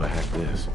to hack this.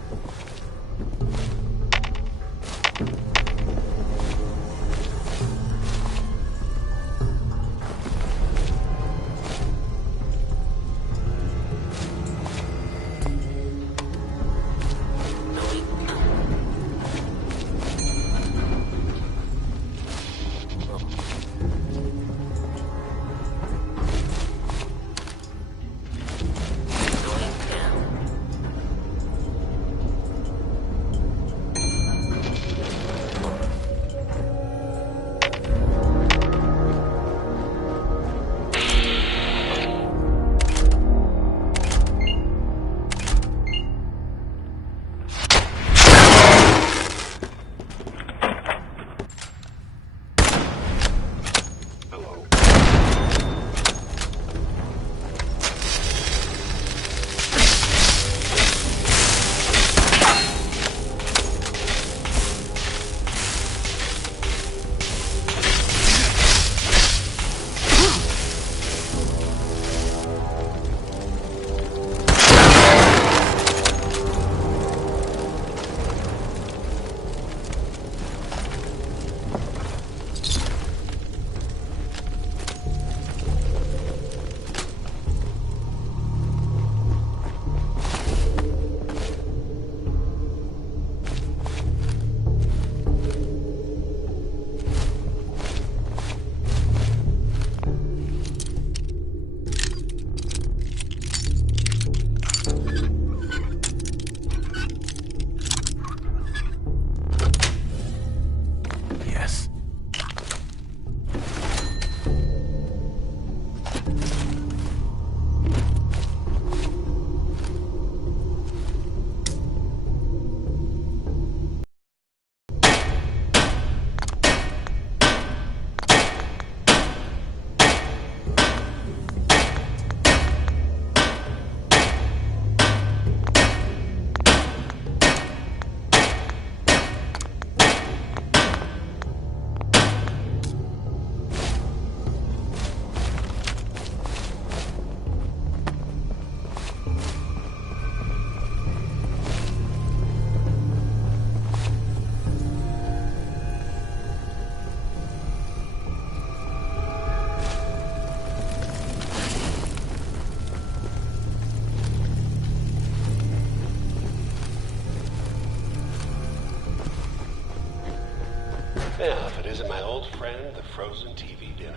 Now, if it isn't my old friend, the frozen TV dinner.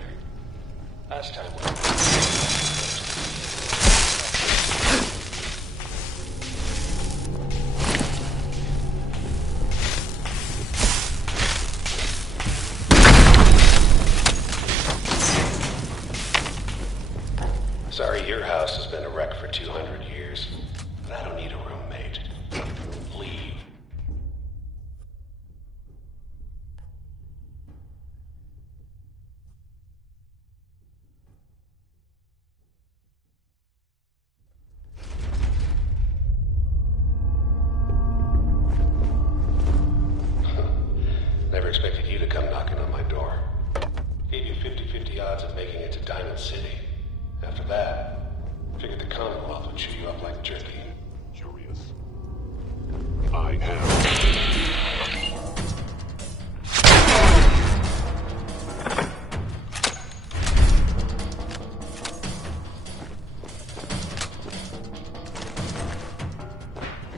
Last time we... Sorry, your house has been a wreck for 200 years. But I don't need a roommate. Leave. Never expected you to come knocking on my door. Gave you 50-50 odds of making it to Diamond City. After that, figured the Commonwealth would chew you up like jerky. Curious. I am.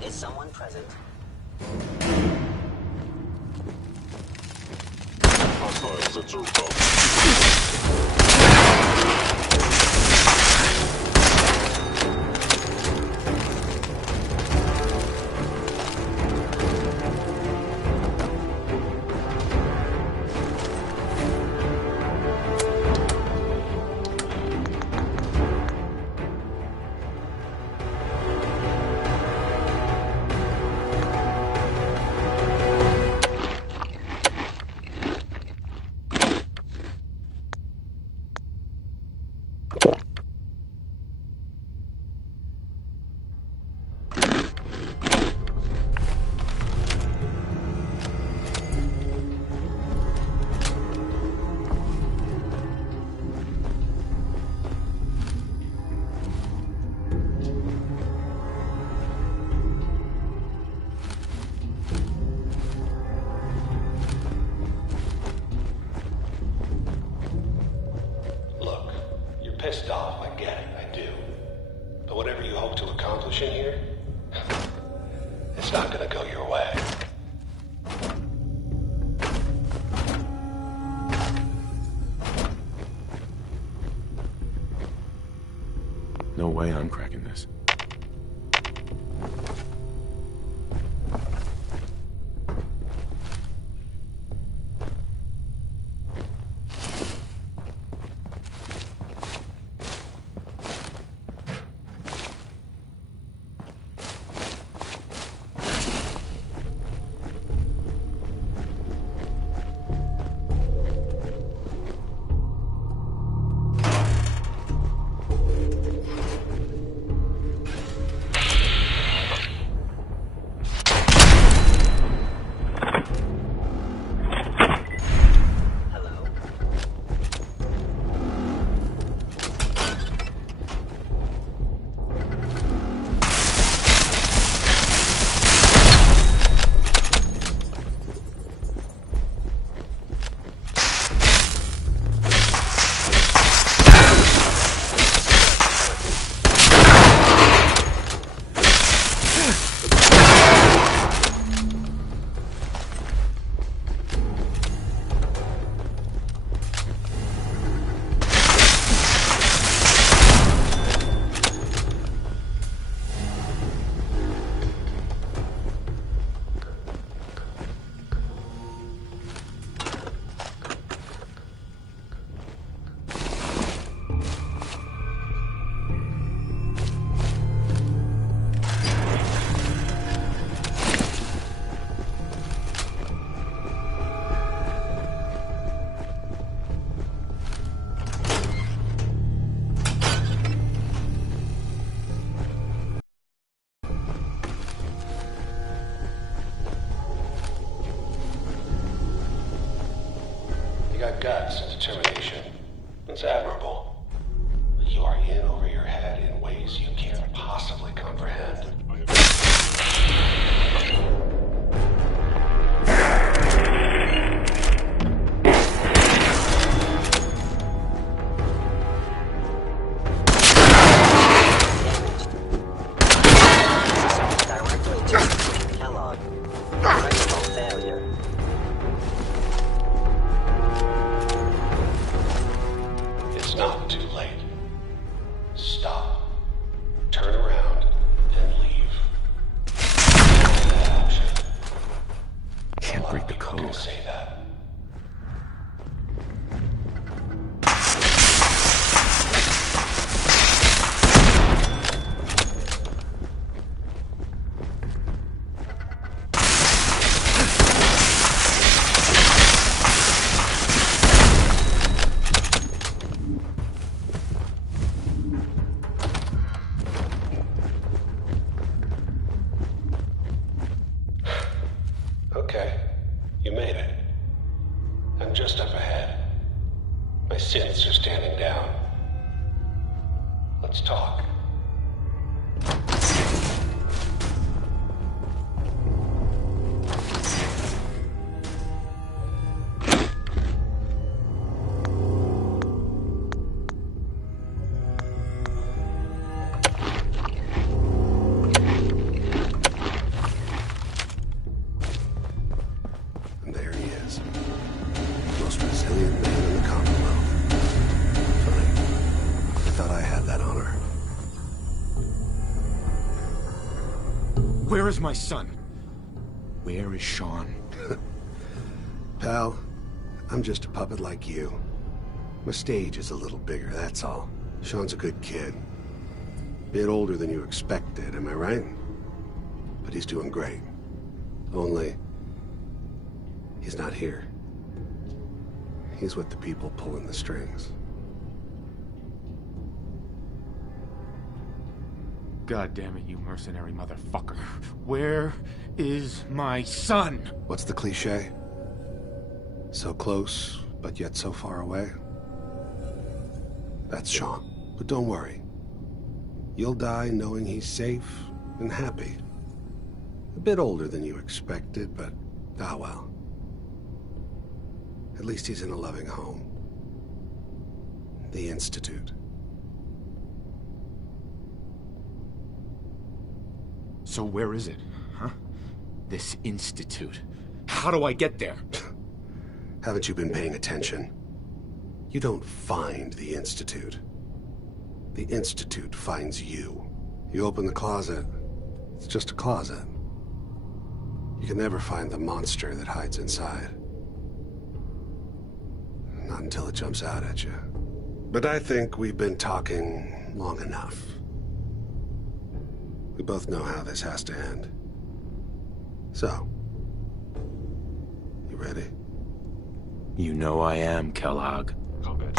Is someone present? Hostiles at Zerto. pissed off, I get it, I do. But whatever you hope to accomplish in here, it's not gonna go your way. No way I'm cracking this. You got guts and determination. It's admirable. But you are in over your head in ways you can't possibly comprehend. Directly to Kellogg. Critical failure. It's not too late. Stop. Turn around and leave. Action. Can't break the People can code. say that. Okay, you made it. I'm just up ahead. My synths are standing down. Let's talk. And there he is. Most resilient man in the Commonwealth. Funny. I thought I had that honor. Where is my son? Where is Sean? Pal, I'm just a puppet like you. My stage is a little bigger, that's all. Sean's a good kid. Bit older than you expected, am I right? But he's doing great. Only, he's not here. He's with the people pulling the strings. God damn it, you mercenary motherfucker. Where is my son? What's the cliche? So close, but yet so far away? That's Sean. But don't worry. You'll die knowing he's safe and happy. A bit older than you expected, but ah well. At least he's in a loving home. The Institute. So where is it, huh? This institute. How do I get there? Haven't you been paying attention? You don't find the Institute. The Institute finds you. You open the closet, it's just a closet. You can never find the monster that hides inside. Not until it jumps out at you. But I think we've been talking long enough. We both know how this has to end. So, you ready? You know I am, Kellogg. Combat.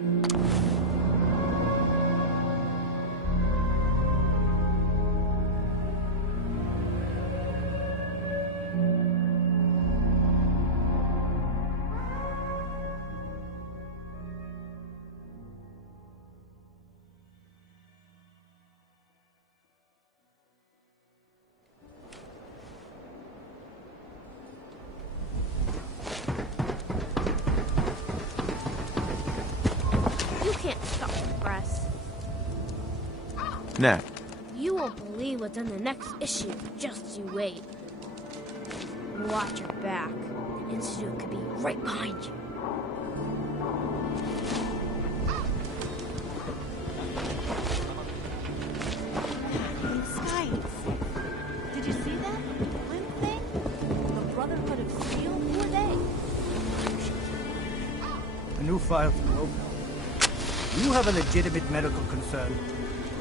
You can't stop the press. Nat, You won't believe what's in the next issue. Just you wait. Watch your back. The Institute could be right behind you. Skies. Did you see that? Blimp thing? The Brotherhood of Steel? Who are they? A new file from Local. You have a legitimate medical concern.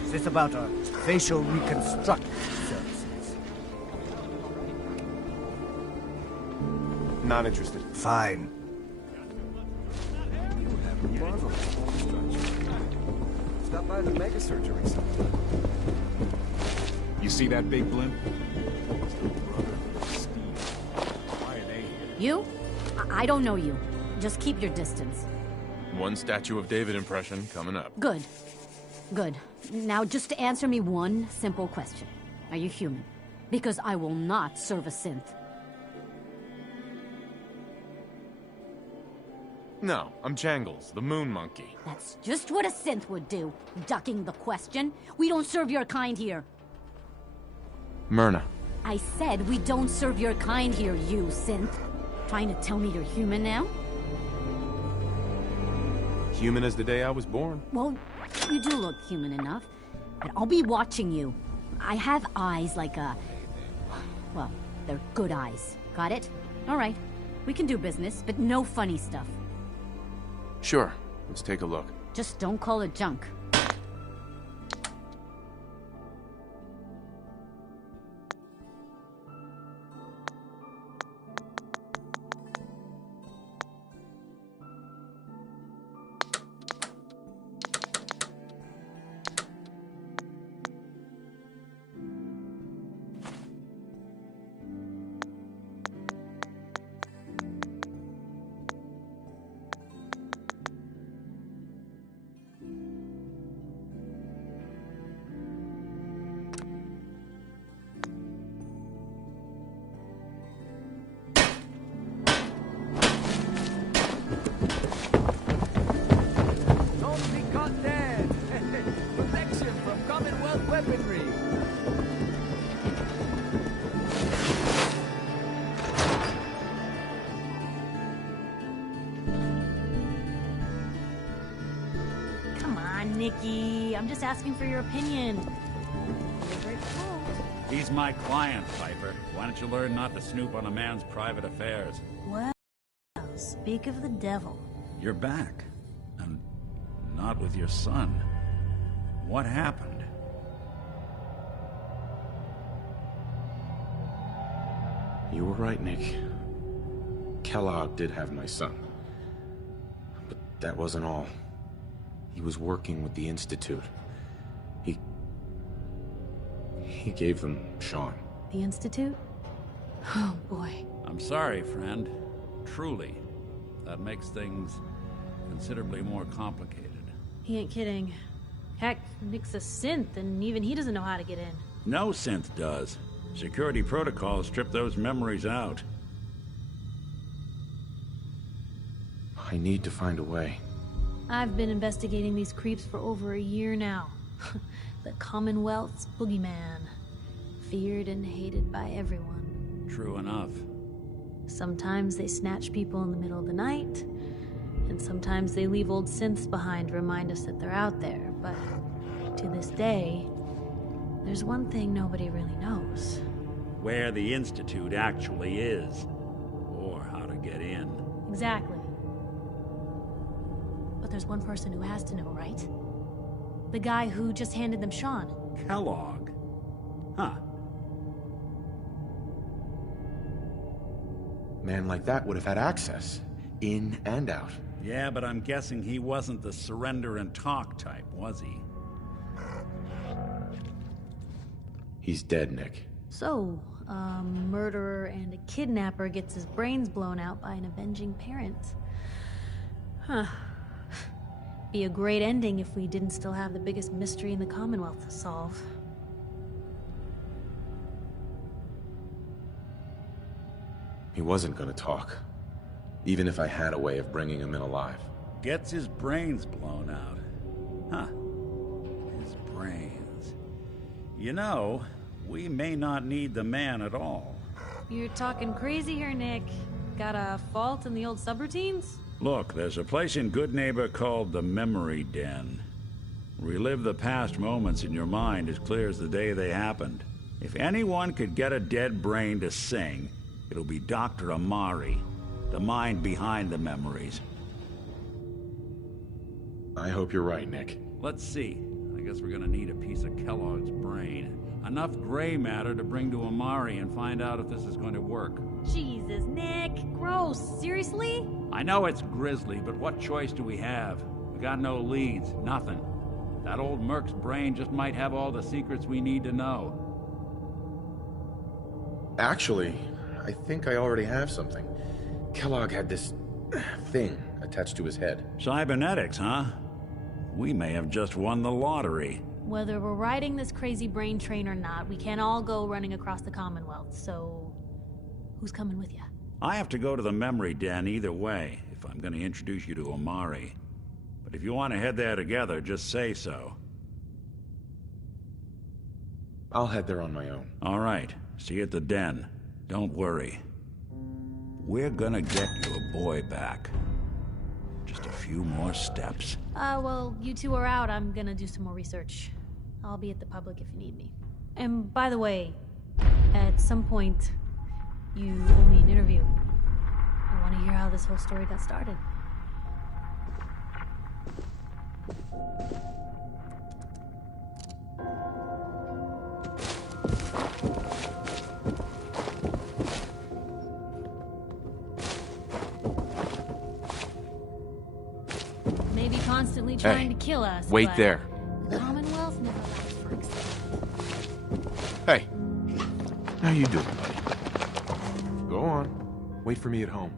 Is this about our facial reconstructive services? not interested. Fine. Stop by the mega surgery sometime. You see that big blimp? It's the Brotherhood of Steel. Why are they here? You? I don't know you. Just keep your distance. One Statue of David impression coming up. Good. Good. Now just answer me one simple question. Are you human? Because I will not serve a synth. No, I'm Jangles, the moon monkey. That's just what a synth would do. Ducking the question. We don't serve your kind here. Myrna. I said we don't serve your kind here, you synth. Trying to tell me you're human now? Human as the day I was born. Well, you do look human enough. And I'll be watching you. I have eyes like a... Well, they're good eyes. Got it? All right. We can do business, but no funny stuff. Sure, let's take a look. Just don't call it junk. Don't be caught dead! Protection from Commonwealth weaponry! Come on, Nikki. I'm just asking for your opinion. Favorite quote. He's my client, Piper. Why don't you learn not to snoop on a man's private affairs? Well, speak of the devil. You're back. And not with your son. What happened? You were right, Nick. Kellogg did have my son. But that wasn't all. He was working with the Institute. He gave them Sean. The Institute? Oh, boy. I'm sorry, friend. Truly. That makes things considerably more complicated. He ain't kidding. Heck, Nick's a synth, and even he doesn't know how to get in. No synth does. Security protocols strip those memories out. I need to find a way. I've been investigating these creeps for over a year now. The Commonwealth's boogeyman. Feared and hated by everyone. True enough. Sometimes they snatch people in the middle of the night, and sometimes they leave old synths behind to remind us that they're out there. But to this day, there's one thing nobody really knows. Where the Institute actually is. Or how to get in. Exactly. But there's one person who has to know, right? The guy who just handed them Sean. Kellogg. Huh. Man like that would have had access. In and out. Yeah, but I'm guessing he wasn't the surrender and talk type, was he? He's dead, Nick. So, a murderer and a kidnapper gets his brains blown out by an avenging parent. Huh. Be a great ending if we didn't still have the biggest mystery in the Commonwealth to solve. He wasn't gonna talk. Even if I had a way of bringing him in alive. Gets his brains blown out. Huh. His brains. You know, we may not need the man at all. You're talking crazy here, Nick. Got a fault in the old subroutines? Look, there's a place in Goodneighbor called the Memory Den. Relive the past moments in your mind as clear as the day they happened. If anyone could get a dead brain to sing, it'll be Dr. Amari, the mind behind the memories. I hope you're right, Nick. Let's see. I guess we're gonna need a piece of Kellogg's brain. Enough gray matter to bring to Amari and find out if this is going to work. Jesus, Nick. Gross. Seriously? I know it's grisly, but what choice do we have? We got no leads, nothing. That old Merc's brain just might have all the secrets we need to know. Actually, I think I already have something. Kellogg had this thing attached to his head. Cybernetics, huh? We may have just won the lottery. Whether we're riding this crazy brain train or not, we can't all go running across the Commonwealth, so... who's coming with you? I have to go to the Memory Den either way, if I'm going to introduce you to Amari. But if you want to head there together, just say so. I'll head there on my own. All right. See you at the Den. Don't worry. We're gonna get your boy back. Just a few more steps. Well, you two are out. I'm gonna do some more research. I'll be at the public if you need me. And by the way, at some point, you owe me an interview. I want to hear how this whole story got started. Maybe constantly trying to kill us. Wait but there. The Commonwealth never lasts for excitement. Hey. How you doing, buddy? Go on. Wait for me at home.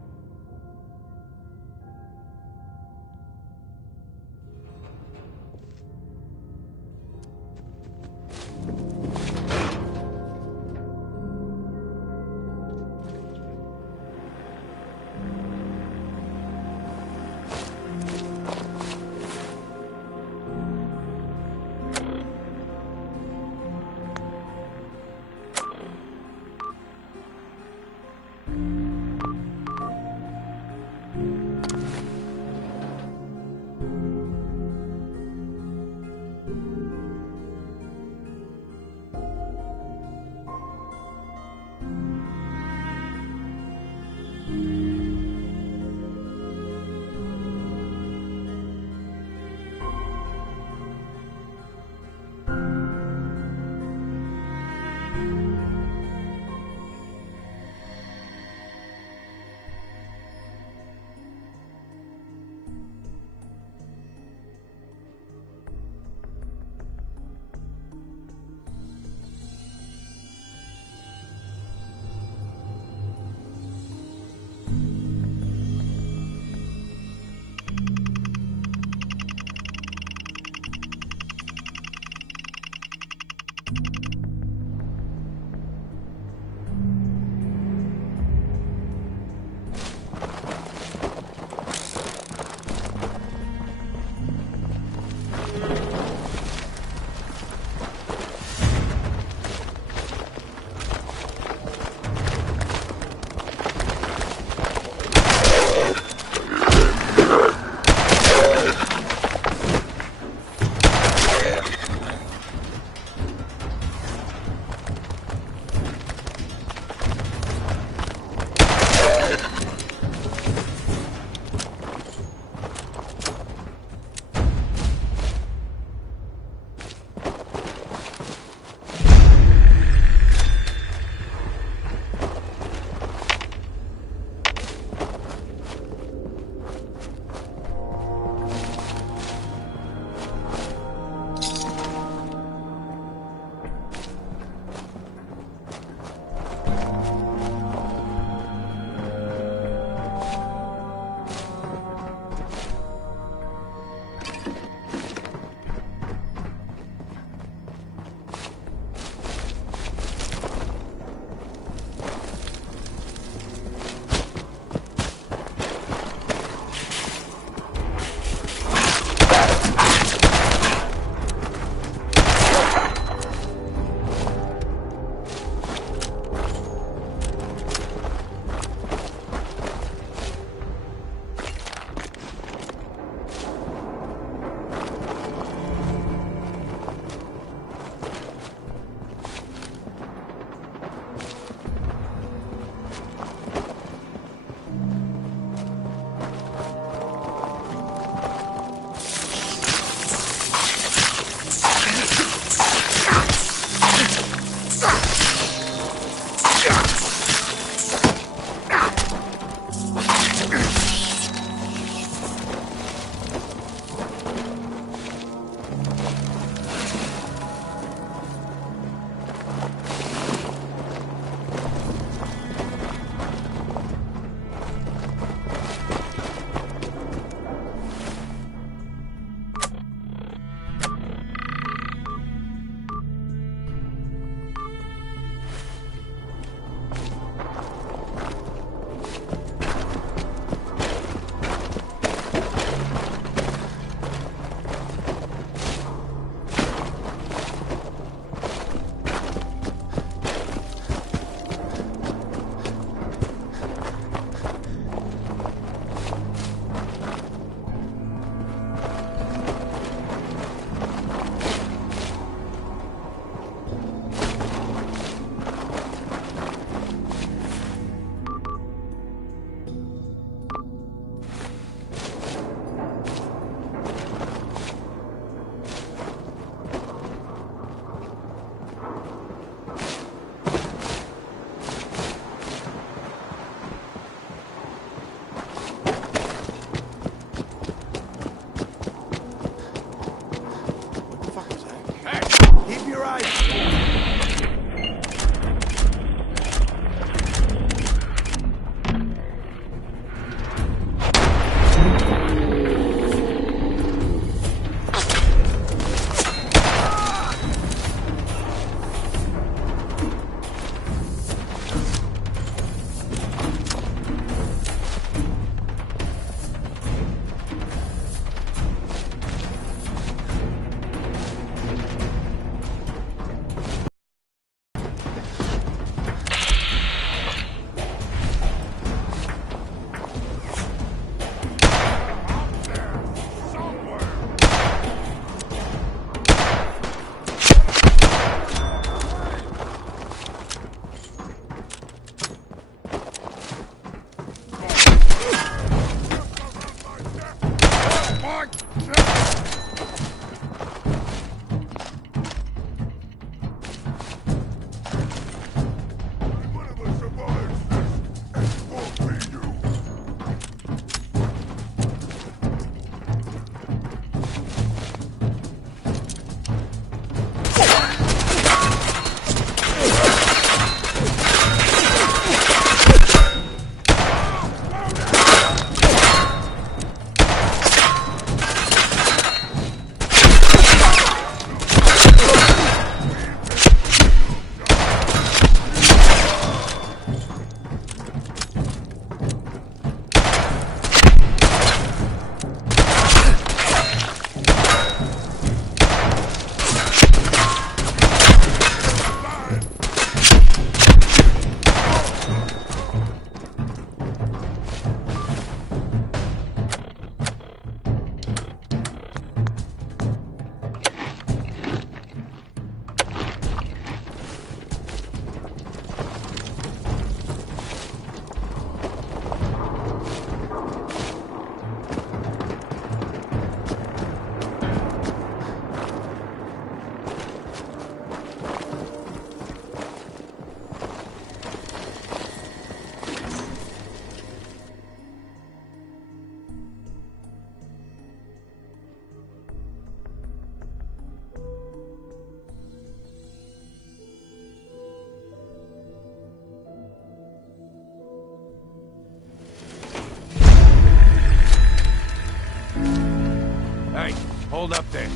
Hey, hold up there.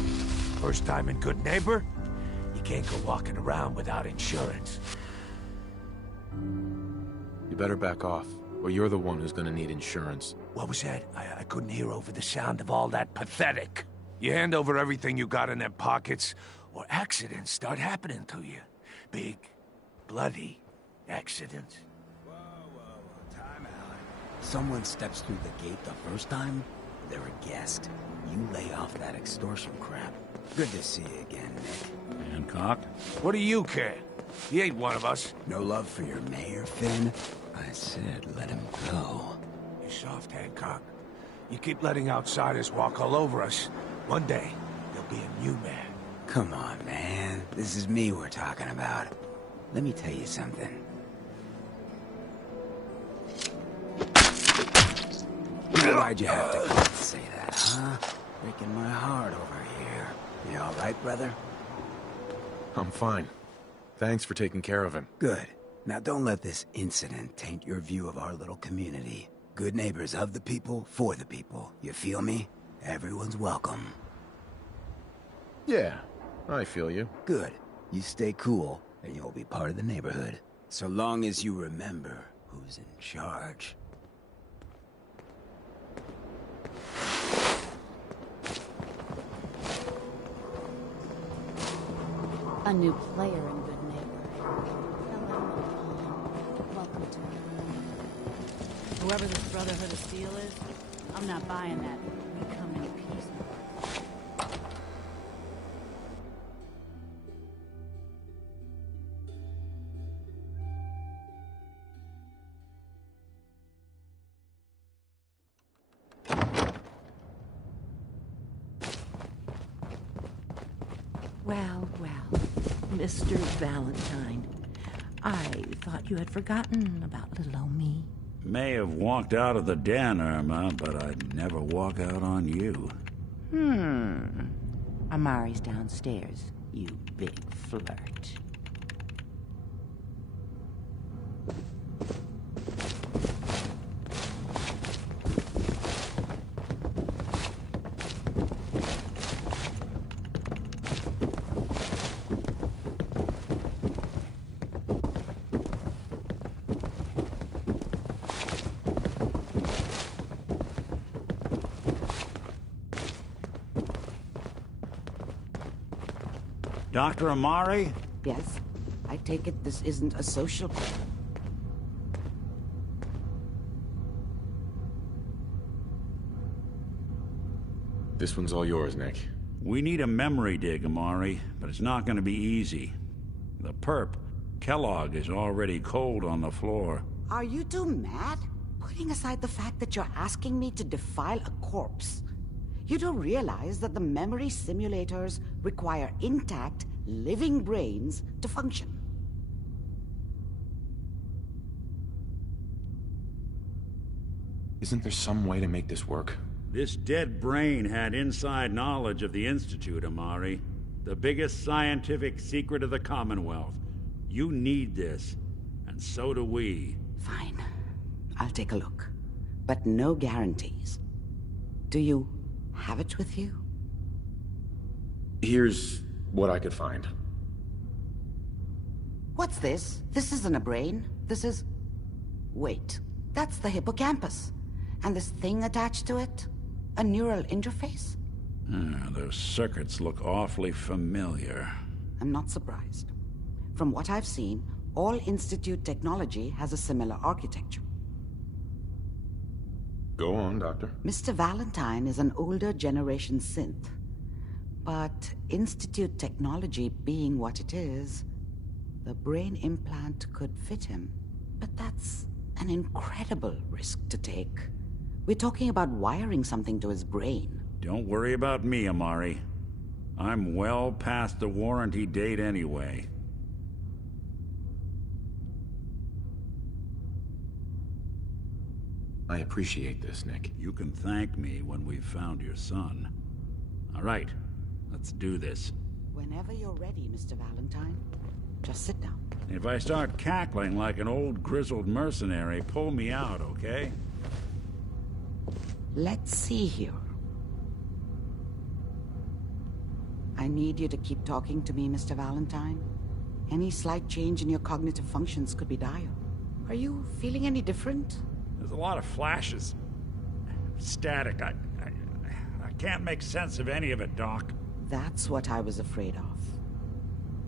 First time in Good Neighbor? You can't go walking around without insurance. You better back off, or you're the one who's gonna need insurance. What was that? I couldn't hear over the sound of all that pathetic. You hand over everything you got in them pockets, or accidents start happening to you. Big, bloody accidents. Time out. Someone steps through the gate the first time, they're a guest. You lay off that extortion crap. Good to see you again, Nick. Hancock? What do you care? He ain't one of us. No love for your mayor, Finn? I said let him go. You're soft, Hancock. You keep letting outsiders walk all over us. One day, there'll be a new man. Come on, man. This is me we're talking about. Let me tell you something. Why'd you have to come and say that, huh? Breaking my heart over here. You all right, brother? I'm fine. Thanks for taking care of him. Good. Now don't let this incident taint your view of our little community. Good neighbors of the people, for the people. You feel me? Everyone's welcome. Yeah, I feel you. Good. You stay cool, and you'll be part of the neighborhood. So long as you remember who's in charge. A new player in Good Neighbor. Hello, welcome to it. Whoever this Brotherhood of Steel is, I'm not buying that. We come in peace. Well, Mr. Valentine. I thought you had forgotten about little old me. May have walked out of the den, Irma, but I'd never walk out on you. Amari's downstairs, you big flirt. Dr. Amari? Yes? I take it this isn't a social... This one's all yours, Nick. We need a memory dig, Amari, but it's not going to be easy. The perp, Kellogg, is already cold on the floor. Are you two mad? Putting aside the fact that you're asking me to defile a corpse, you don't realize that the memory simulators require intact, living brains to function. Isn't there some way to make this work? This dead brain had inside knowledge of the Institute, Amari. The biggest scientific secret of the Commonwealth. You need this, and so do we. Fine. I'll take a look. But no guarantees. Do you have it with you? Here's what I could find. What's this? This isn't a brain. This is... Wait. That's the hippocampus. And this thing attached to it? A neural interface? Those circuits look awfully familiar. I'm not surprised. From what I've seen, all Institute technology has a similar architecture. Go on, Doctor. Mr. Valentine is an older generation synth. But Institute technology being what it is, the brain implant could fit him. But that's an incredible risk to take. We're talking about wiring something to his brain. Don't worry about me, Amari. I'm well past the warranty date anyway. I appreciate this, Nick. You can thank me when we've found your son. All right, let's do this. Whenever you're ready, Mr. Valentine. Just sit down. If I start cackling like an old grizzled mercenary, pull me out, okay? Let's see here. I need you to keep talking to me, Mr. Valentine. Any slight change in your cognitive functions could be dire. Are you feeling any different? There's a lot of flashes. Static. I can't make sense of any of it, Doc. That's what I was afraid of.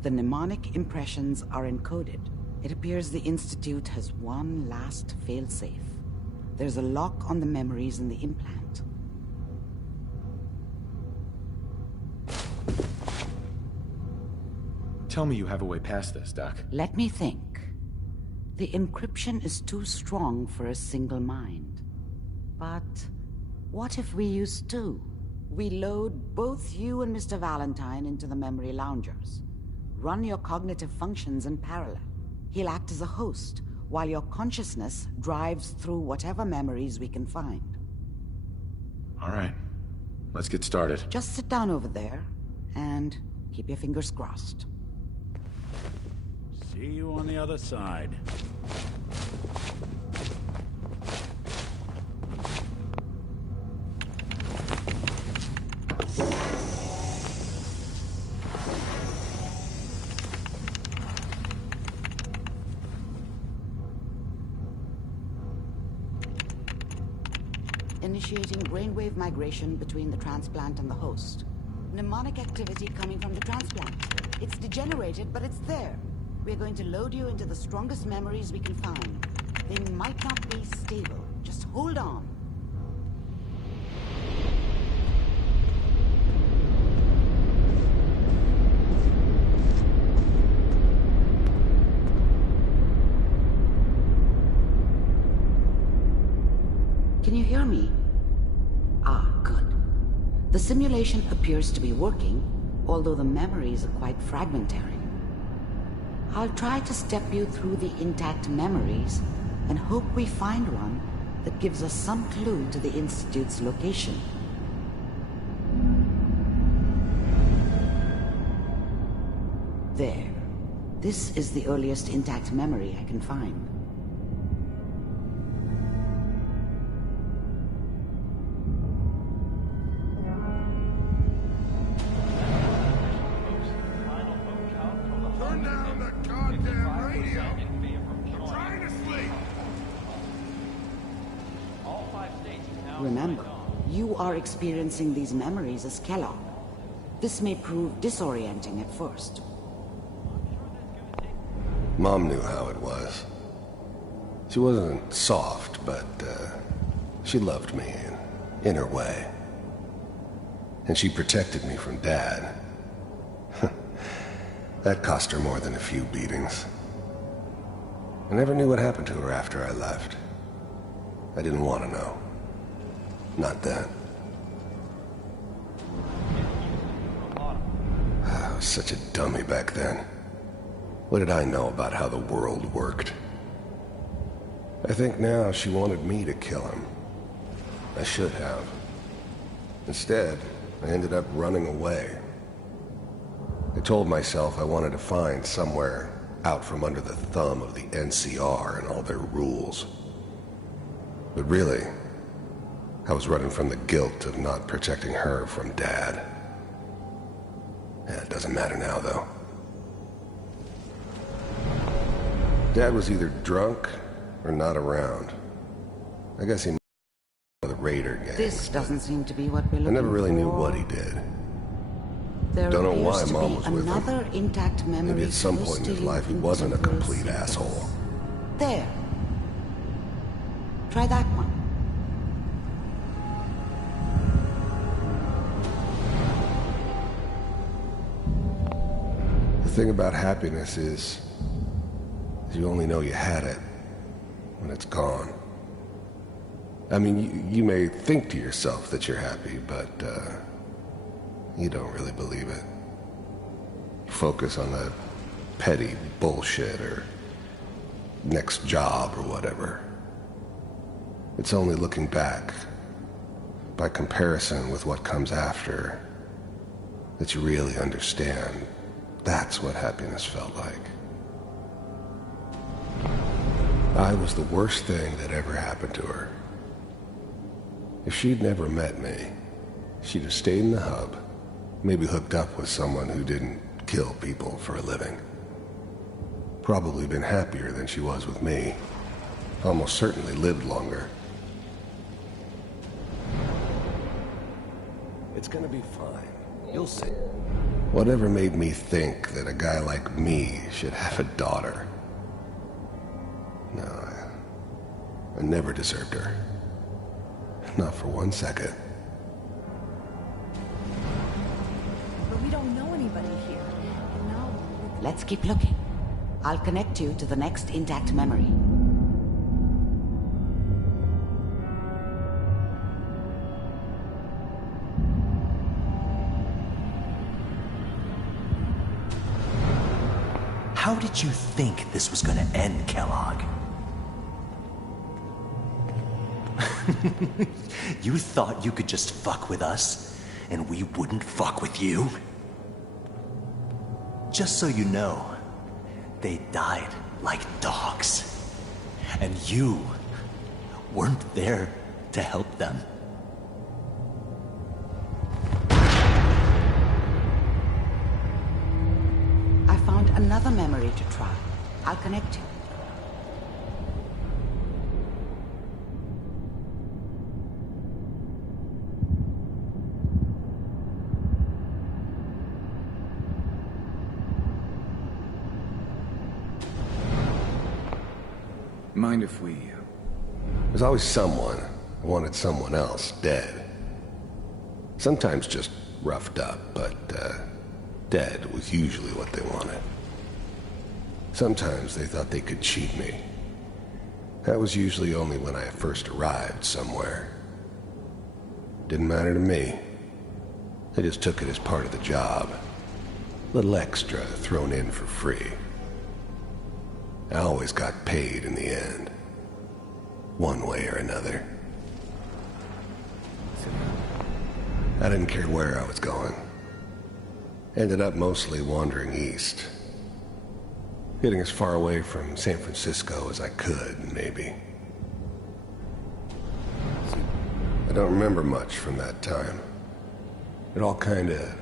The mnemonic impressions are encoded. It appears the Institute has one last failsafe. There's a lock on the memories in the implant. Tell me you have a way past this, Doc. Let me think. The encryption is too strong for a single mind. But what if we use two? We load both you and Mr. Valentine into the memory loungers. Run your cognitive functions in parallel. He'll act as a host, while your consciousness drives through whatever memories we can find. All right. Let's get started. Just sit down over there, and keep your fingers crossed. See you on the other side. Initiating brainwave migration between the transplant and the host. Mnemonic activity coming from the transplant. It's degenerated, but it's there. We're going to load you into the strongest memories we can find. They might not be stable. Just hold on. Can you hear me? Ah, good. The simulation appears to be working, although the memories are quite fragmentary. I'll try to step you through the intact memories and hope we find one that gives us some clue to the Institute's location. There. This is the earliest intact memory I can find. Remember, you are experiencing these memories as Kellogg. This may prove disorienting at first. Mom knew how it was. She wasn't soft, but she loved me in her way. And she protected me from Dad. That cost her more than a few beatings. I never knew what happened to her after I left. I didn't want to know. Not then. I was such a dummy back then. What did I know about how the world worked? I think now she wanted me to kill him. I should have. Instead, I ended up running away. I told myself I wanted to find somewhere out from under the thumb of the NCR and all their rules. But really, I was running from the guilt of not protecting her from Dad. It doesn't matter now, though. Dad was either drunk or not around. I guess he might have the Raider gang. This doesn't seem to be what we're looking for. I never really knew what he did. There Don't know why appears to Mom be was with him. another intact memory. Maybe at some close point in to his you life he in wasn't a temporal complete sequence. asshole. There. Try that one. The thing about happiness is you only know you had it when it's gone. I mean, you may think to yourself that you're happy, but you don't really believe it. You focus on that petty bullshit or next job or whatever. It's only looking back, by comparison with what comes after, that you really understand. That's what happiness felt like. I was the worst thing that ever happened to her. If she'd never met me, she'd have stayed in the hub, Maybe hooked up with someone who didn't kill people for a living. Probably been happier than she was with me. Almost certainly lived longer. It's gonna be fine. You'll see. Whatever made me think that a guy like me should have a daughter? No, I never deserved her. Not for 1 second. But we don't know anybody here. And now... Let's keep looking. I'll connect you to the next intact memory. How did you think this was gonna end, Kellogg? You thought you could just fuck with us, and we wouldn't fuck with you? Just so you know, they died like dogs. And you weren't there to help them. I found another memory to try. I'll connect you. Mind if we... There's always someone who wanted someone else dead. Sometimes just roughed up, but dead was usually what they wanted. Sometimes they thought they could cheat me. That was usually only when I first arrived somewhere. Didn't matter to me. They just took it as part of the job. Little extra thrown in for free. I always got paid in the end. One way or another. I didn't care where I was going. Ended up mostly wandering east. Getting as far away from San Francisco as I could, maybe. I don't remember much from that time. It all kinda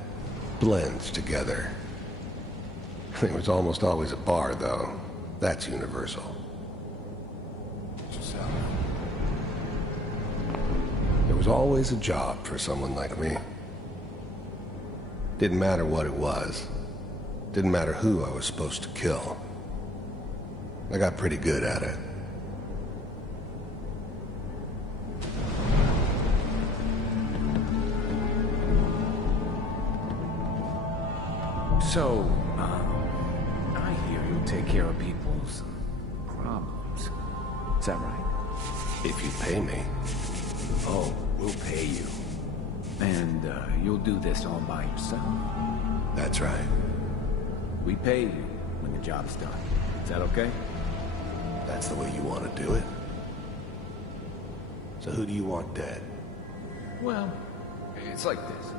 blends together. It was almost always a bar, though. That's universal. So, there was always a job for someone like me. Didn't matter what it was. Didn't matter who I was supposed to kill. I got pretty good at it. So, I hear you'll take care of people's problems. Is that right? If you pay me. Oh, we'll pay you. And you'll do this all by yourself? That's right. We pay you when the job's done. Is that okay? That's the way you want to do it? So who do you want dead? Well, it's like this.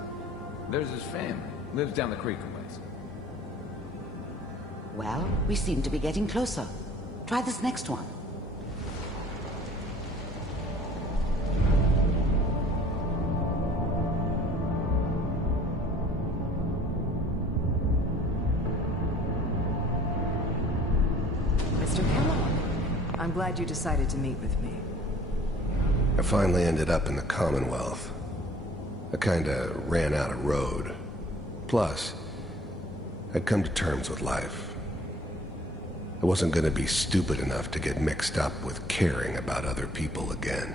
There's his family. Lives down the creek a ways. Well, we seem to be getting closer. Try this next one. Mr. Kellogg, I'm glad you decided to meet with me. I finally ended up in the Commonwealth. I kinda ran out of road. Plus, I'd come to terms with life. I wasn't gonna be stupid enough to get mixed up with caring about other people again.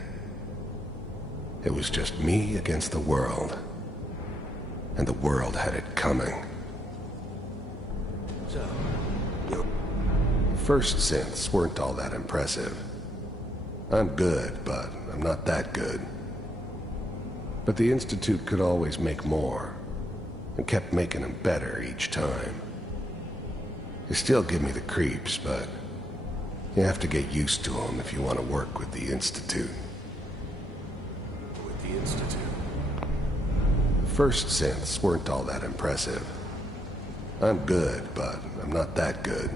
It was just me against the world. And the world had it coming. So, first synths weren't all that impressive. I'm good, but I'm not that good. But the Institute could always make more, and kept making them better each time. They still give me the creeps, but you have to get used to them if you want to work with the Institute. With the Institute? First synths weren't all that impressive. I'm good, but I'm not that good.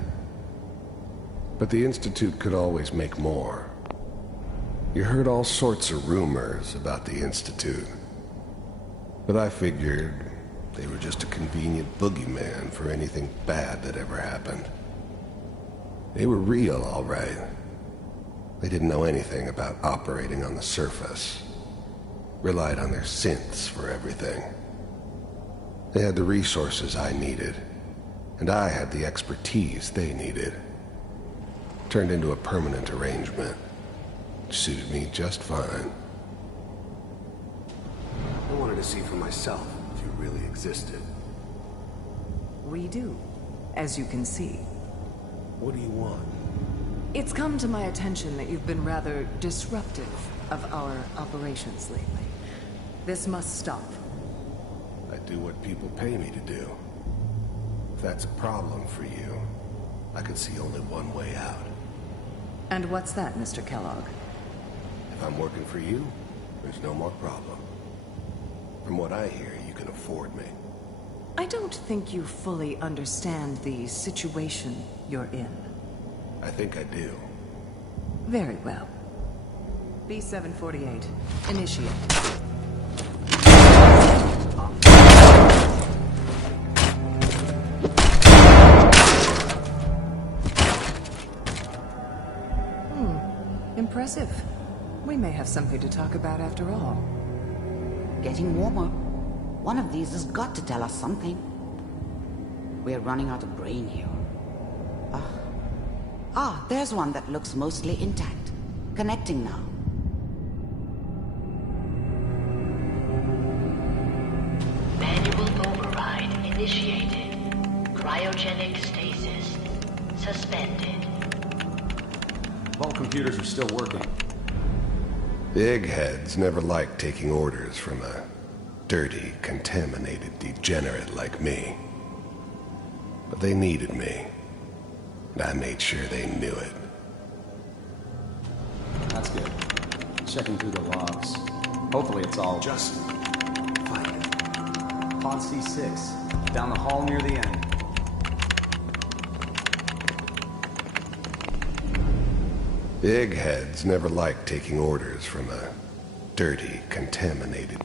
But the Institute could always make more. You heard all sorts of rumors about the Institute. But I figured They were just a convenient boogeyman for anything bad that ever happened. They were real, all right. They didn't know anything about operating on the surface. Relied on their synths for everything. They had the resources I needed, and I had the expertise they needed. Turned into a permanent arrangement. Suited me just fine. I wanted to see for myself if you really existed. We do, as you can see. What do you want? It's come to my attention that you've been rather disruptive of our operations lately. This must stop. I do what people pay me to do. If that's a problem for you, I could see only one way out. And what's that, Mr. Kellogg? If I'm working for you, there's no more problem. From what I hear, you can afford me. I don't think you fully understand the situation you're in. I think I do. Very well. B-748, initiate. Impressive. We may have something to talk about after all. Getting warmer. One of these has got to tell us something. We're running out of brain here. There's one that looks mostly intact. Connecting now. Manual override initiated. Cryogenic stasis suspended. All computers are still working. The eggheads never liked taking orders from a dirty, contaminated degenerate like me. But they needed me. And I made sure they knew it. That's good. Checking through the logs. Hopefully it's all... Just find it. Pod C6. Down the hall near the end. The eggheads never liked taking orders from a dirty, contaminated...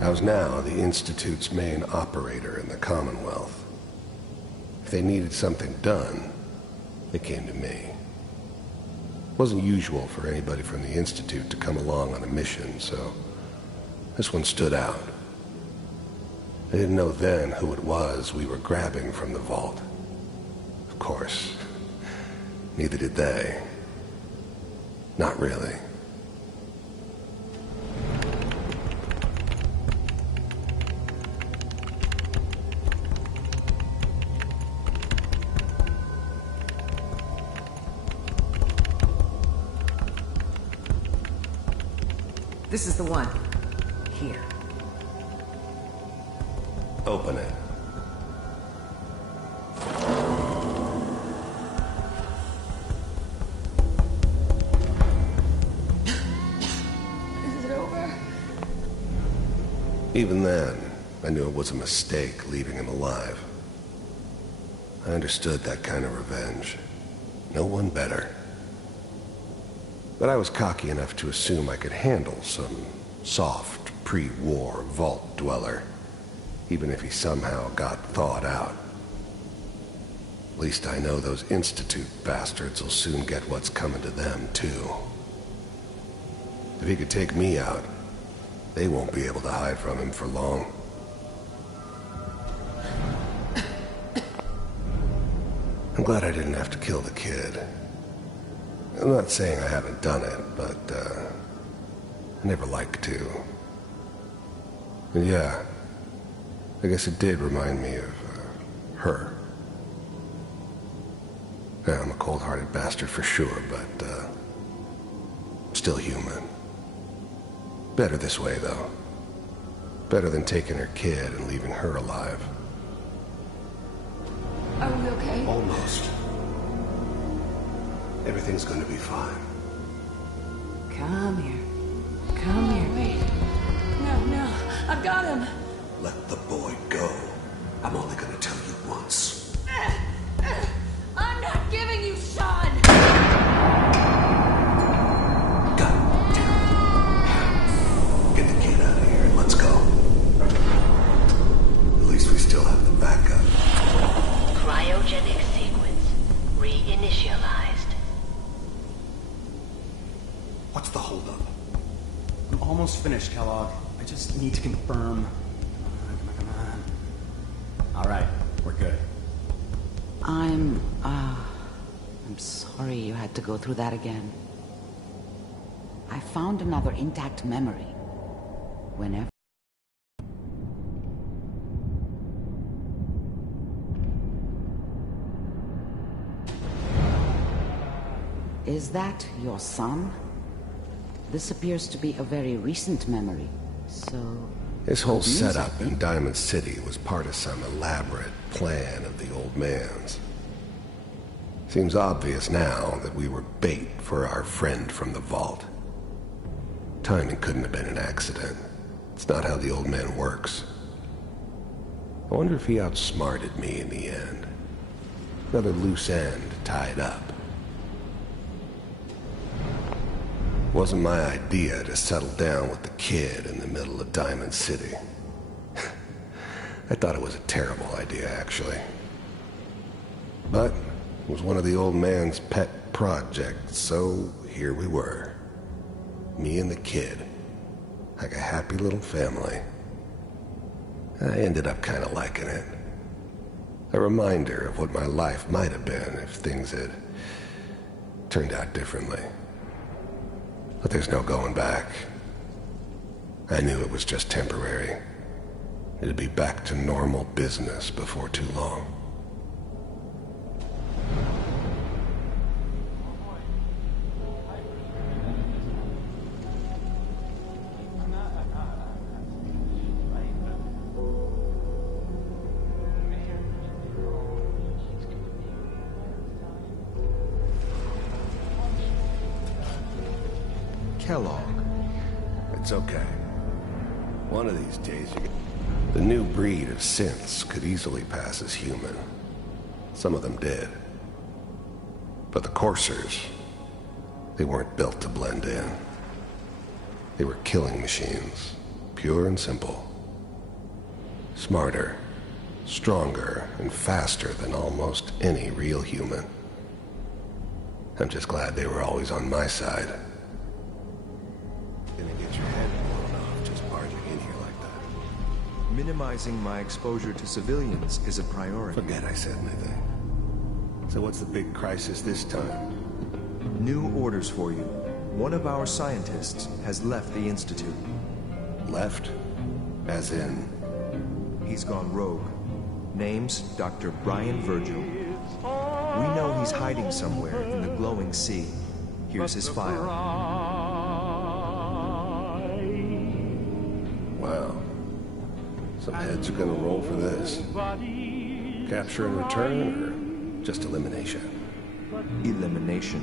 I was now the Institute's main operator in the Commonwealth. If they needed something done, they came to me. It wasn't usual for anybody from the Institute to come along on a mission, so this one stood out. I didn't know then who it was we were grabbing from the vault. Of course, neither did they. Not really. This is the one. Here. Open it. Is it over? Even then, I knew it was a mistake leaving him alive. I understood that kind of revenge. No one better. But I was cocky enough to assume I could handle some soft, pre-war vault dweller, even if he somehow got thawed out. At least I know those Institute bastards will soon get what's coming to them, too. If he could take me out, they won't be able to hide from him for long. I'm glad I didn't have to kill the kid. I'm not saying I haven't done it, but, I never like to. And yeah, I guess it did remind me of, her. Yeah, I'm a cold-hearted bastard for sure, but, still human. Better this way, though. Better than taking her kid and leaving her alive. Are we okay? Almost. Everything's gonna be fine. Come here. Come here. Wait. No. I've got him. Let the boy go. I'm only gonna tell you once. I'm not giving you Sean! God damn it. Get the kid out of here and let's go. I just need to confirm. Come on. All right, we're good. I'm sorry you had to go through that again. I found another intact memory. Whenever... Is that your son? This appears to be a very recent memory, so... This whole setup in Diamond City was part of some elaborate plan of the old man's. Seems obvious now that we were bait for our friend from the vault. Timing couldn't have been an accident. It's not how the old man works. I wonder if he outsmarted me in the end. Another loose end tied up. It wasn't my idea to settle down with the kid in the middle of Diamond City. I thought it was a terrible idea, actually. But it was one of the old man's pet projects, so here we were. Me and the kid. Like a happy little family. I ended up kind of liking it. A reminder of what my life might have been if things had turned out differently. But there's no going back. I knew it was just temporary. It'd be back to normal business before too long. Kellogg. It's okay. One of these days, the new breed of synths could easily pass as human. Some of them did. But the coursers, they weren't built to blend in. They were killing machines, pure and simple. Smarter, stronger, and faster than almost any real human. I'm just glad they were always on my side. Gonna get your head blown off just barging in here like that. Minimizing my exposure to civilians is a priority. Forget I said anything. So what's the big crisis this time? New orders for you. One of our scientists has left the Institute. Left? As in? He's gone rogue. Name's Dr. Brian Virgil. We know he's hiding somewhere in the glowing sea. Here's his file. Wow. Some heads are gonna roll for this. Capture and return, or just elimination? Elimination.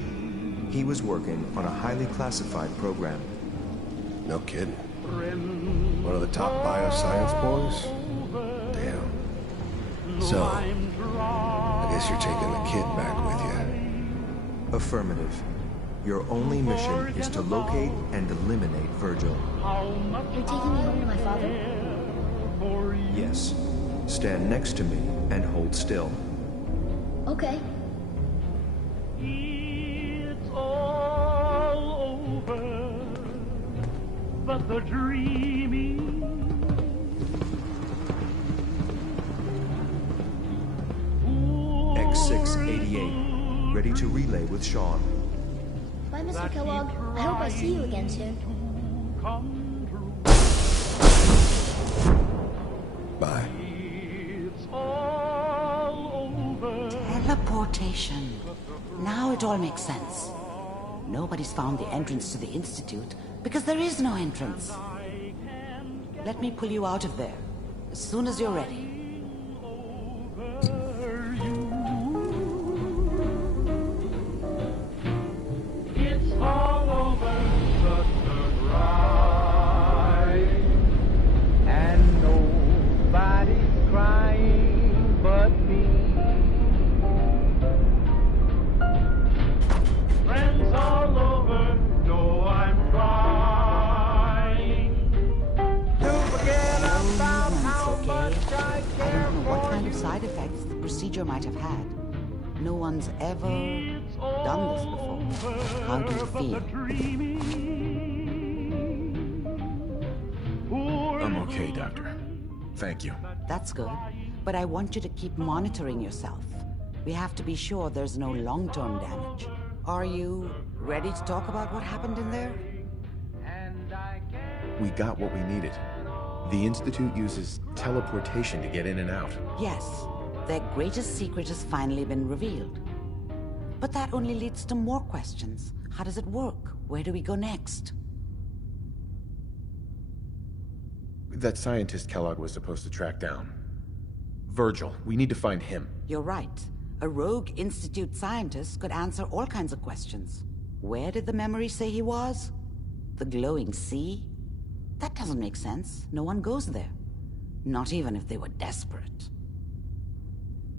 He was working on a highly classified program. No kidding. One of the top bioscience boys? Damn. So, I guess you're taking the kid back with you. Affirmative. Your only mission is to locate and eliminate Virgil. You're taking me home to my father? Yes. Stand next to me and hold still. Okay. It's all over, but the dreaming. X688, ready to relay with Sean. Bye, Mr. Kellogg. I hope I see you again soon. Bye. Teleportation. Now it all makes sense. Nobody's found the entrance to the Institute because there is no entrance. Let me pull you out of there as soon as you're ready. It's all over but the cry, and nobody's crying but me. Friends all over know I'm crying. To forget about how much I I care don't know what for kind of you. side effects the procedure might have had. No one's ever done this before. How do you feel? Ooh, okay, Doctor. Thank you. That's good. But I want you to keep monitoring yourself. We have to be sure there's no long-term damage. Are you ready to talk about what happened in there? We got what we needed. The Institute uses teleportation to get in and out. Yes. Their greatest secret has finally been revealed. But that only leads to more questions. How does it work? Where do we go next? That scientist Kellogg was supposed to track down. Virgil, we need to find him. You're right. A rogue Institute scientist could answer all kinds of questions. Where did the memory say he was? The glowing sea? That doesn't make sense. No one goes there. Not even if they were desperate.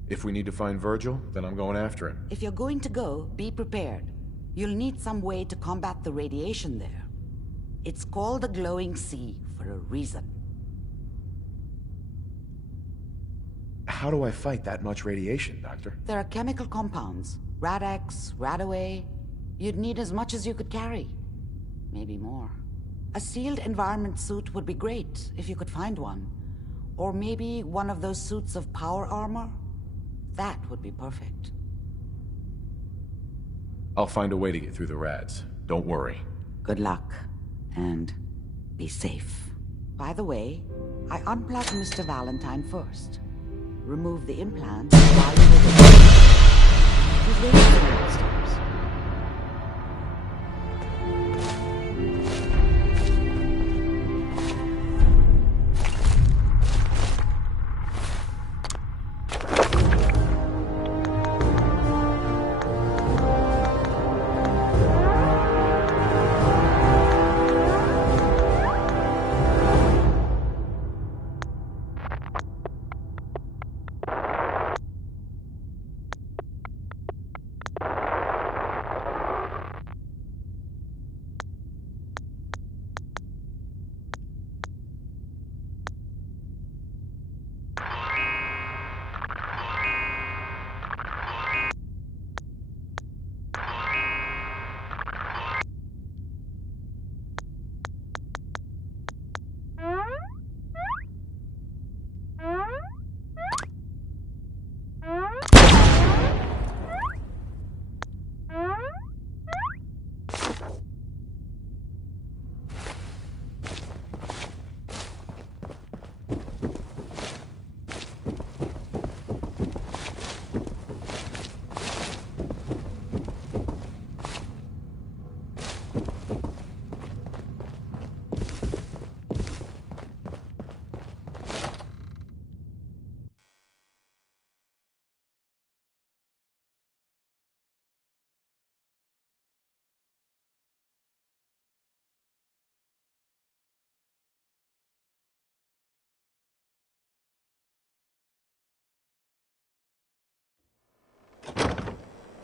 If we need to find Virgil, then I'm going after him. If you're going to go, be prepared. You'll need some way to combat the radiation there. It's called the glowing sea for a reason. How do I fight that much radiation, Doctor? There are chemical compounds. Rad-X, Radaway. You'd need as much as you could carry. Maybe more. A sealed environment suit would be great, if you could find one. Or maybe one of those suits of power armor? That would be perfect. I'll find a way to get through the rads. Don't worry. Good luck. And be safe. By the way, I unplugged Mr. Valentine first. Remove the implant while you were there. He's waiting for you upstairs.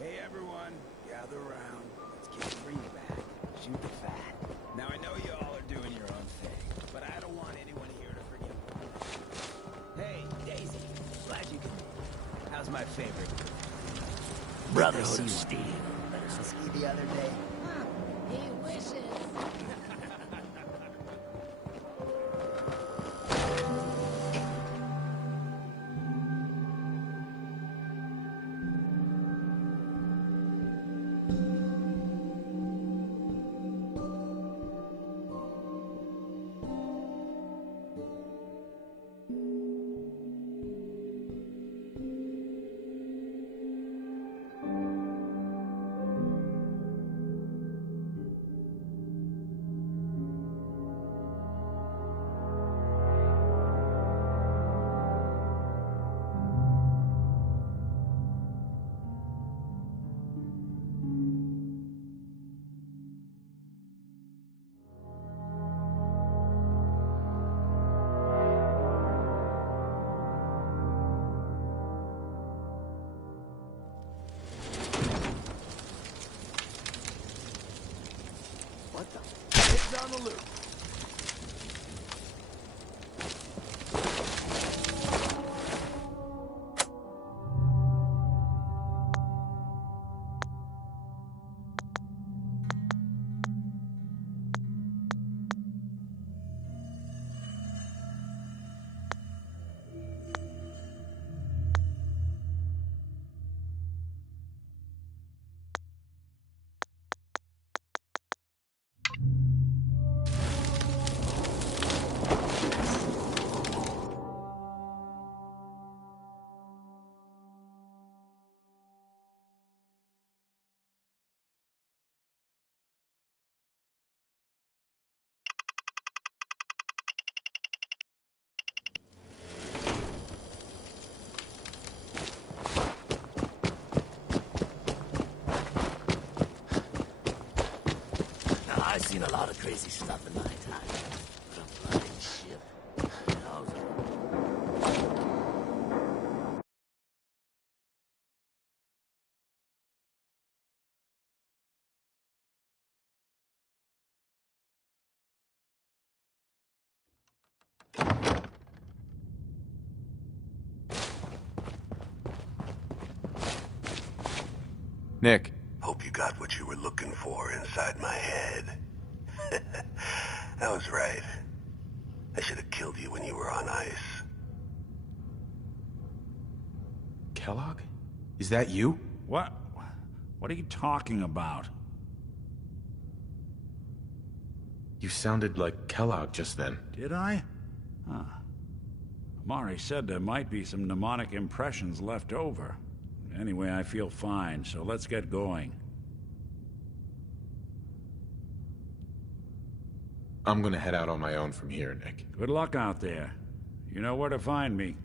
Hey everyone, gather around. Let's get free back. Shoot the fat. Now I know you all are doing your own thing, but I don't want anyone here to forget. Hey, Daisy, glad you can. How's my favorite? Brotherhood of Steel. Better see the other day. He wishes. seen a lot of crazy stuff in my time. What a bloody ship. Nick. Hope you got what you were looking for inside my head. I was right. I should have killed you when you were on ice. Kellogg? Is that you? What? What are you talking about? You sounded like Kellogg just then. Did I? Huh. Mari said there might be some mnemonic impressions left over. Anyway, I feel fine, so let's get going. I'm gonna head out on my own from here, Nick. Good luck out there. You know where to find me.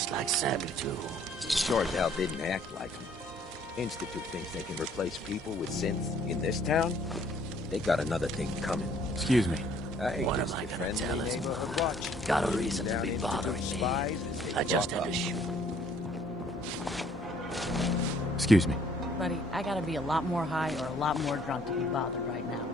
just like Sabutu. Sure as hell didn't act like him. Institute thinks they can replace people with synths in this town? They got another thing coming. Excuse me. What am I gonna tell his mom? Got a reason to be bothering me. I just had to shoot. Excuse me. Buddy, I gotta be a lot more high or a lot more drunk to be bothered right now.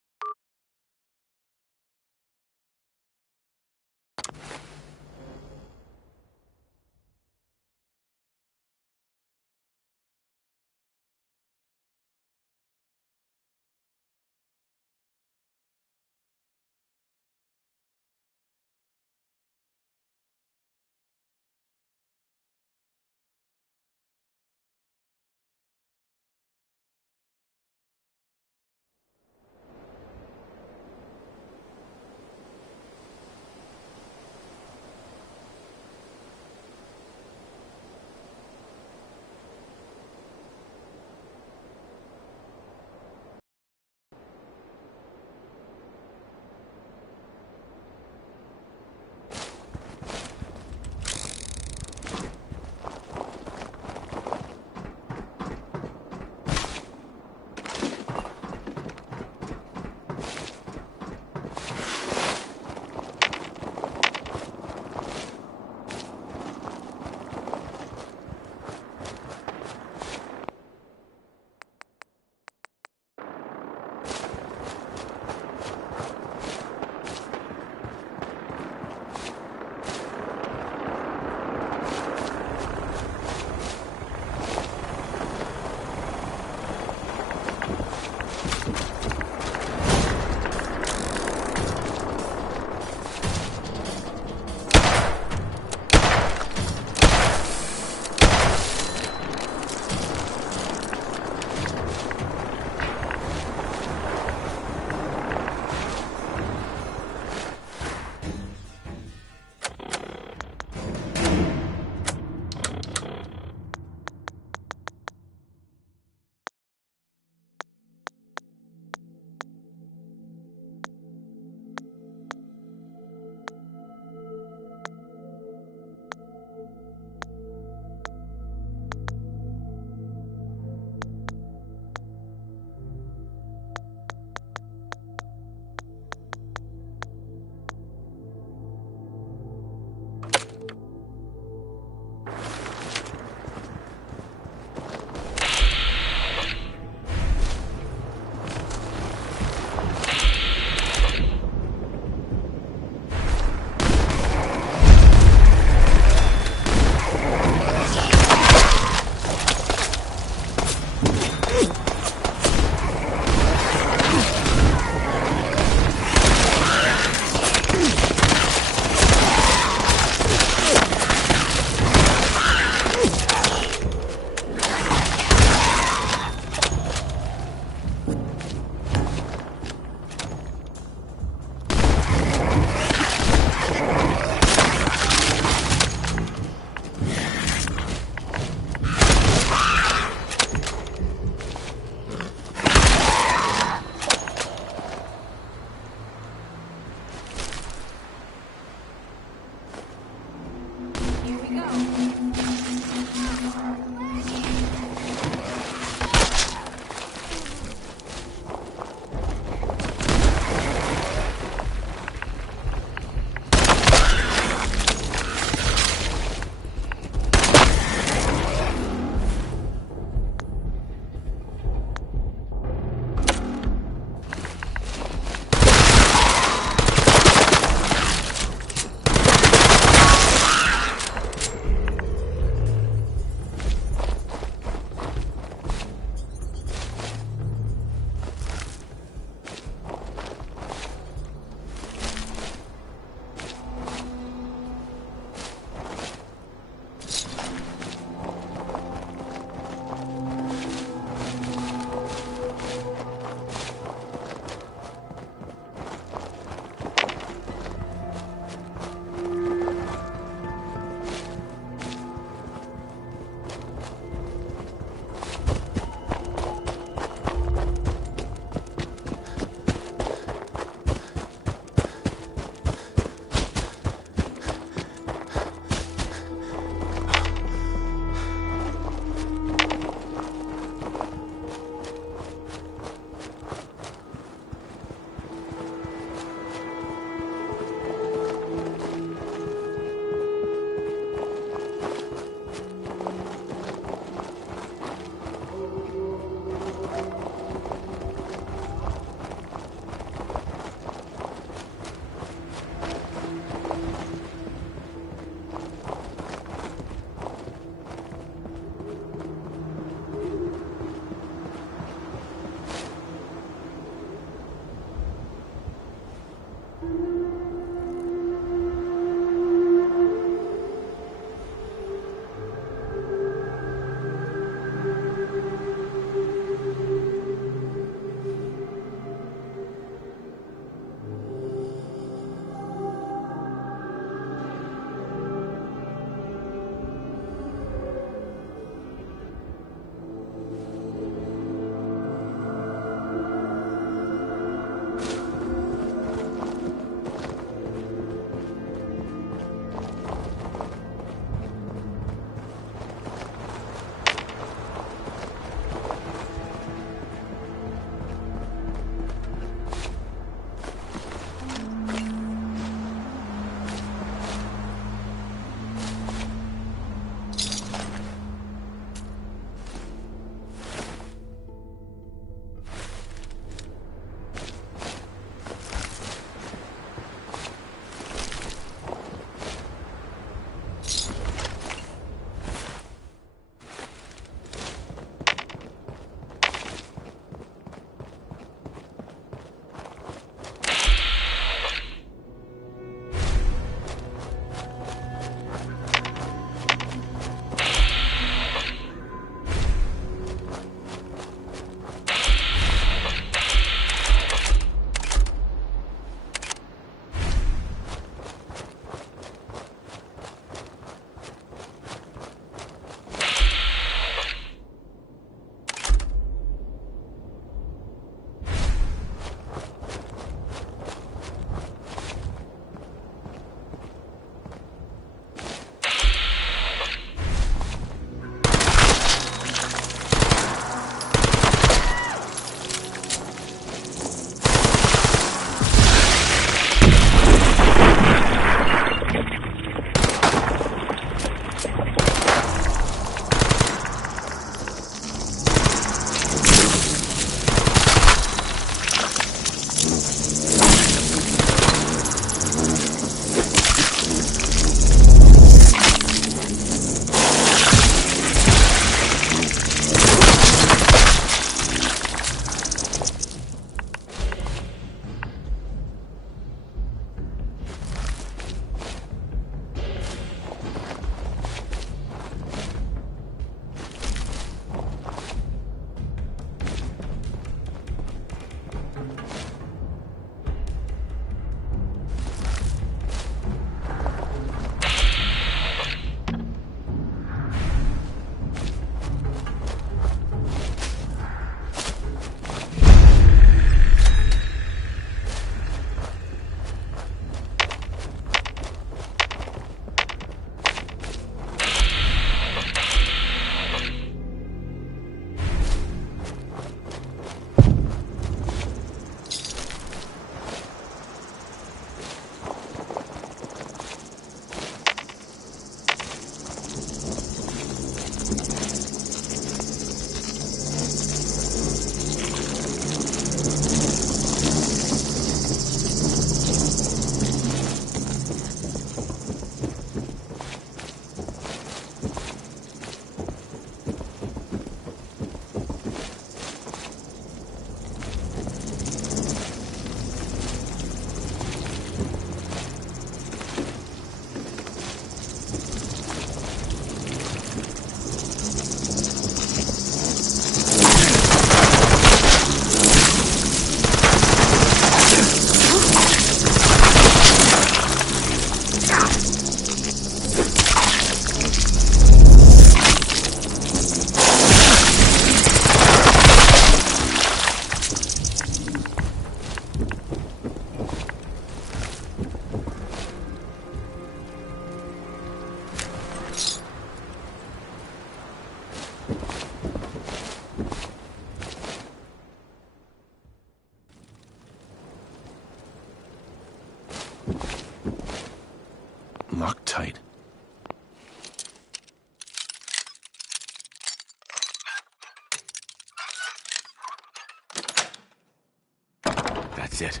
That's it.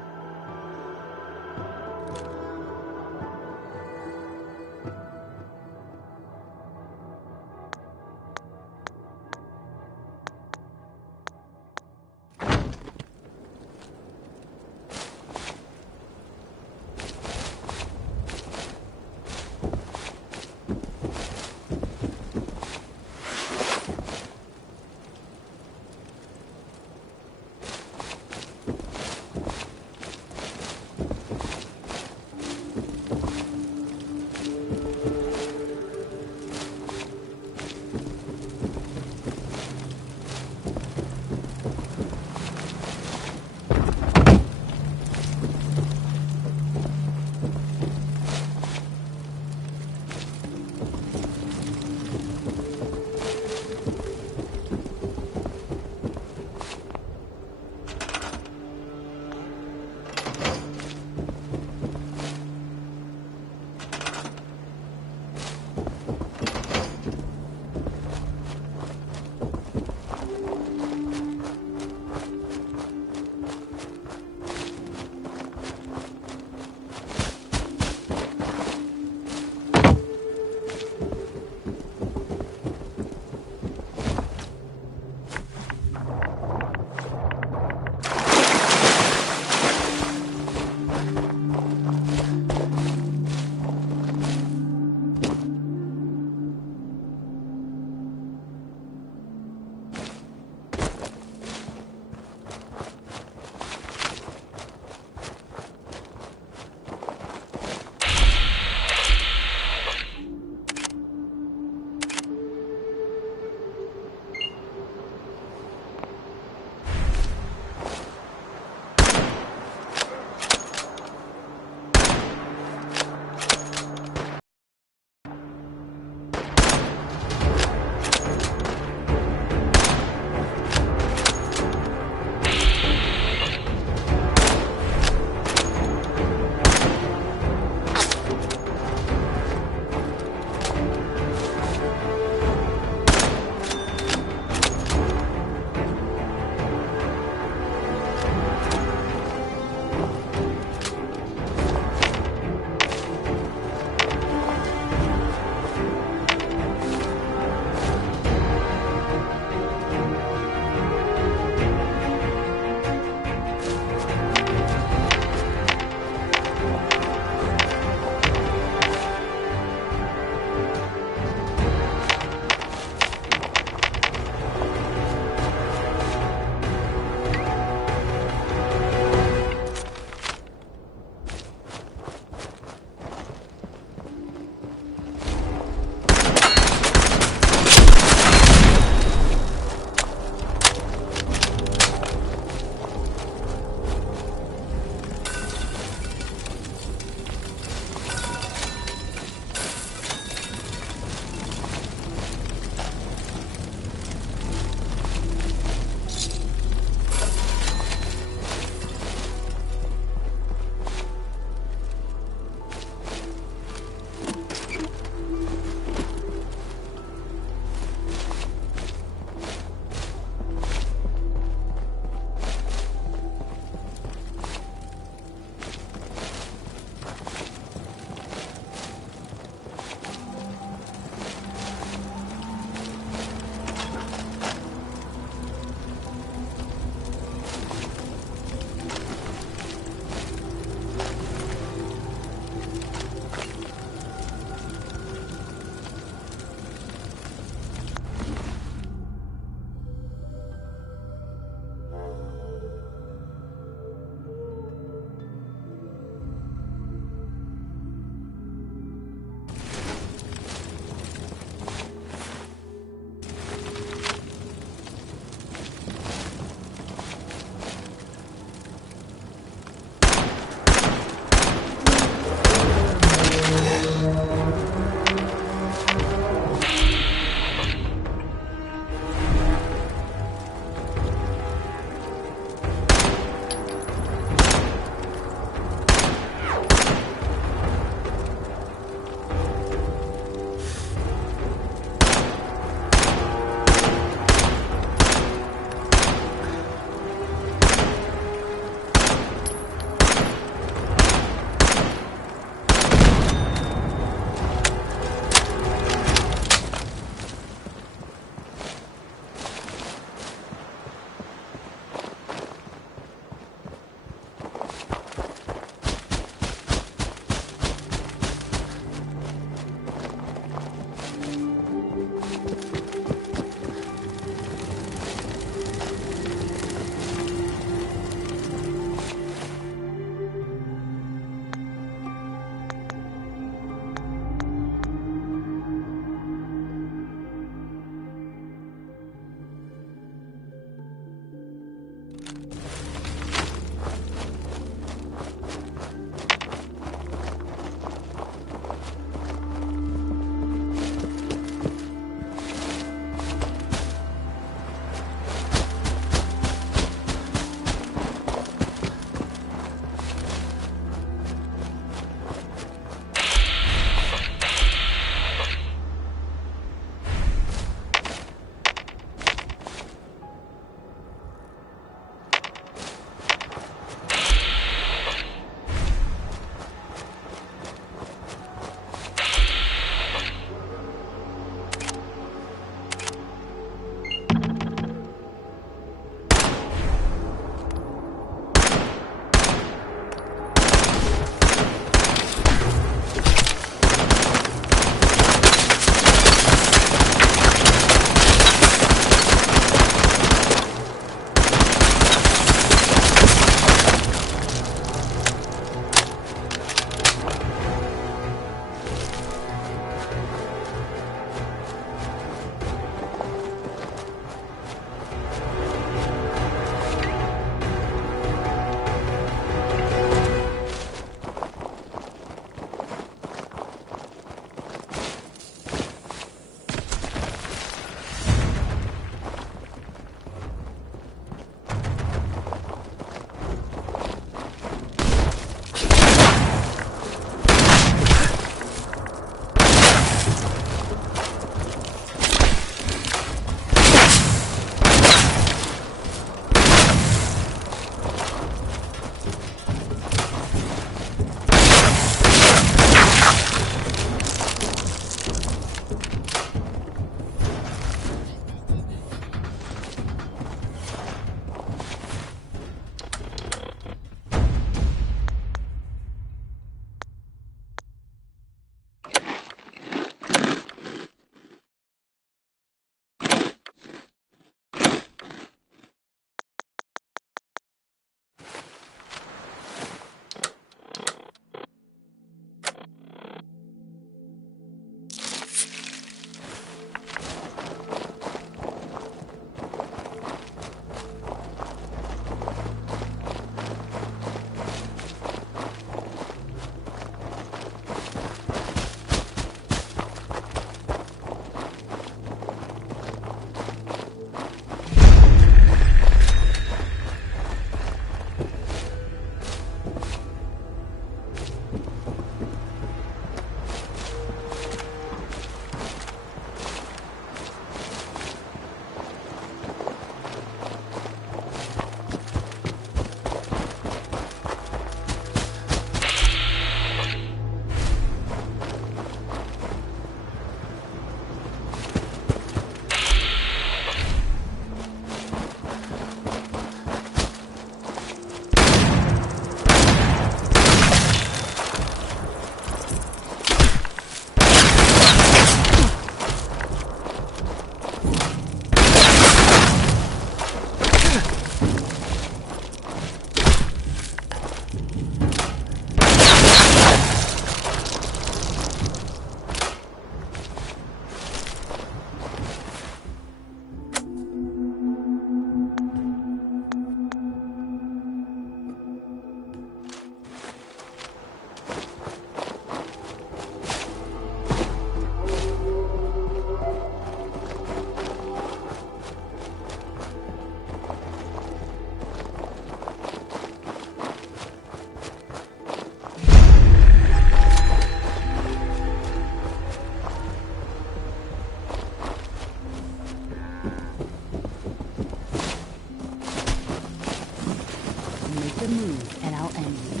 Make a move, and I'll end you.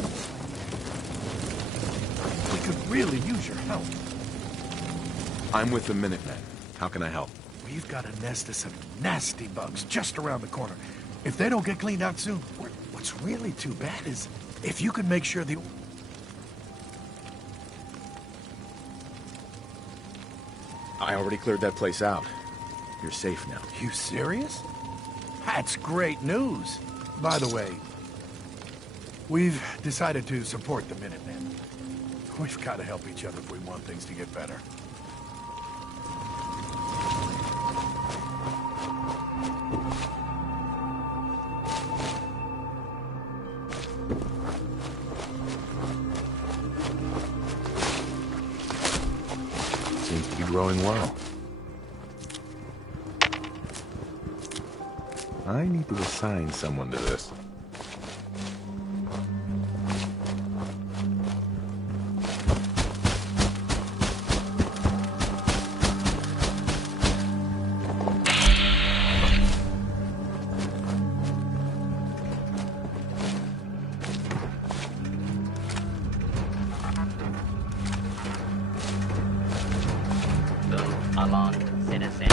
We could really use your help. I'm with the Minutemen. How can I help? We've got a nest of some nasty bugs just around the corner. If they don't get cleaned out soon, what's really too bad is if you could make sure the... I already cleared that place out. You're safe now. You serious? That's great news. By the way, we've decided to support the Minutemen. We've got to help each other if we want things to get better. Seems to be growing well. I need to assign someone to this. Along, citizen.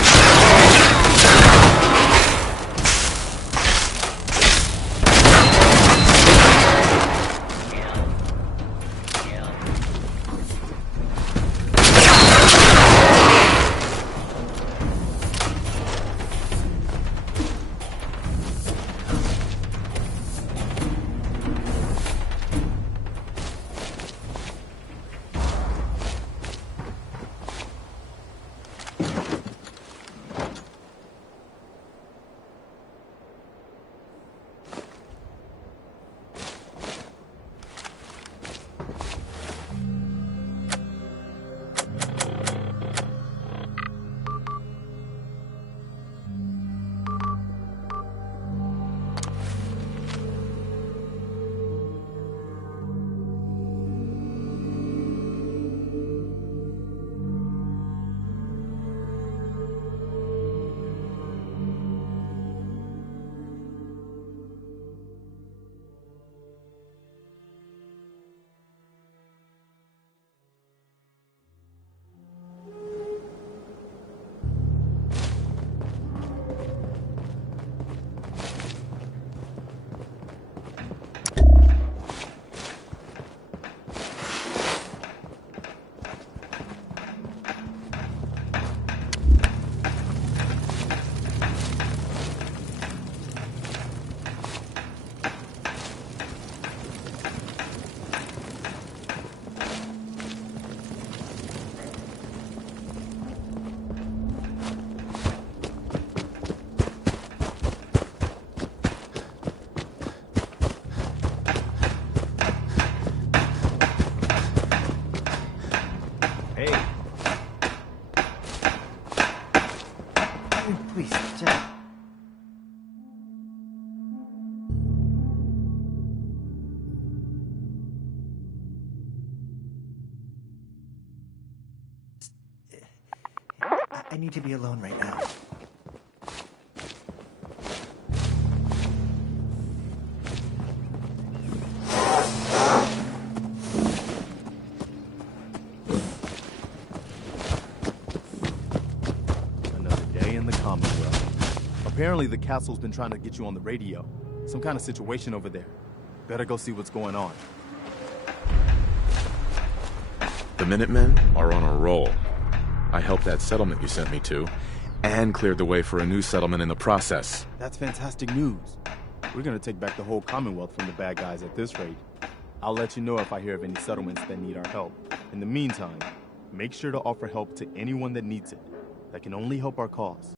Please, Jack. I need to be alone right now. Apparently the castle's been trying to get you on the radio. Some kind of situation over there. Better go see what's going on. The Minutemen are on a roll. I helped that settlement you sent me to, and cleared the way for a new settlement in the process. That's fantastic news. We're gonna take back the whole Commonwealth from the bad guys at this rate. I'll let you know if I hear of any settlements that need our help. In the meantime, make sure to offer help to anyone that needs it. That can only help our cause.